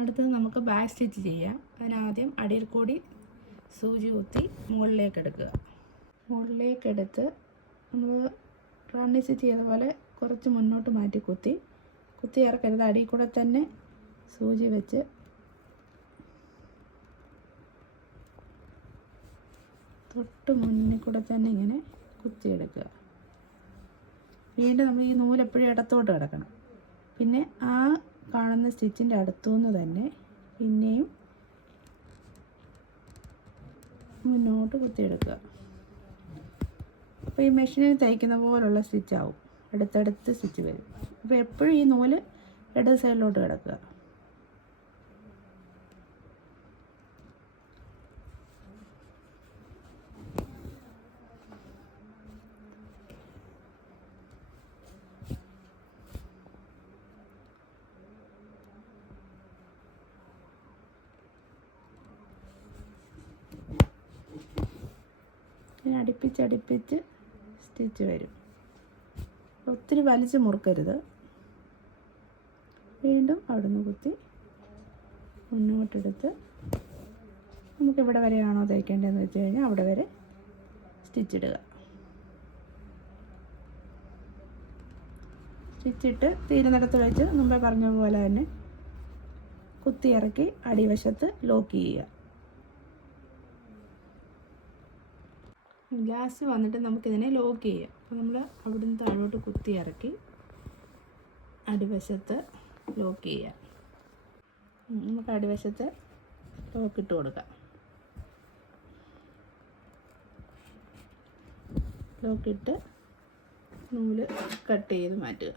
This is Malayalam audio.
അടുത്തത് നമുക്ക് ബാക്ക് സ്റ്റിച്ച് ചെയ്യാം. അതിനാദ്യം അടിയിൽ കൂടി സൂചി കുത്തി മുകളിലേക്കെടുക്കുക. മുകളിലേക്കെടുത്ത് നമ്മൾ റണ്ണിങ് സ്റ്റിച്ച് ചെയ്ത പോലെ കുറച്ച് മുന്നോട്ട് മാറ്റി കുത്തി ഇറക്കരുത്. അടിയിൽ കൂടെ തന്നെ സൂചി വെച്ച് തൊട്ട് മുന്നിൽ കൂടെ തന്നെ ഇങ്ങനെ കുത്തിയെടുക്കുക. വീണ്ടും നമ്മൾ ഈ നൂലെപ്പോഴും ഇടത്തോട്ട് കിടക്കണം. പിന്നെ ആ കാണുന്ന സ്റ്റിച്ചിൻ്റെ അടുത്തുനിന്ന് തന്നെ പിന്നെയും മുന്നോട്ട് കുത്തിയെടുക്കുക. അപ്പോൾ ഈ മെഷീനിൽ തയ്ക്കുന്ന പോലുള്ള സ്റ്റിച്ചാവും, അടുത്തടുത്ത് സ്റ്റിച്ച് വരും. അപ്പോൾ എപ്പോഴും ഈ നൂല് ഇടത് സൈഡിലോട്ട് കിടക്കുക. ഇങ്ങനെ അടുപ്പിച്ച് സ്റ്റിച്ച് വരും. ഒത്തിരി വലിച്ച് മുറുക്കരുത്. വീണ്ടും അവിടെ നിന്ന് കുത്തി മുന്നോട്ടെടുത്ത് നമുക്കിവിടെ വരെയാണോ തയ്ക്കേണ്ടതെന്ന് വെച്ച് കഴിഞ്ഞാൽ അവിടെ വരെ സ്റ്റിച്ചിടുക. സ്റ്റിച്ചിട്ട് തീരുന്നിടത്ത് വെച്ച് മുമ്പേ പറഞ്ഞ പോലെ തന്നെ കുത്തി ഇറക്കി അടിവശത്ത് ലോക്ക് ചെയ്യുക. ലാസ്റ്റ് വന്നിട്ട് നമുക്കിതിനെ ലോക്ക് ചെയ്യാം. അപ്പോൾ നമ്മൾ അവിടുന്ന് താഴോട്ട് കുത്തി ഇറക്കി അടിവശത്ത് ലോക്ക് ചെയ്യാം. നമുക്ക് അടിവശത്ത് ലോക്കിട്ട് കൊടുക്കാം. ലോക്കിട്ട് നൂല് കട്ട് ചെയ്ത് മാറ്റുക.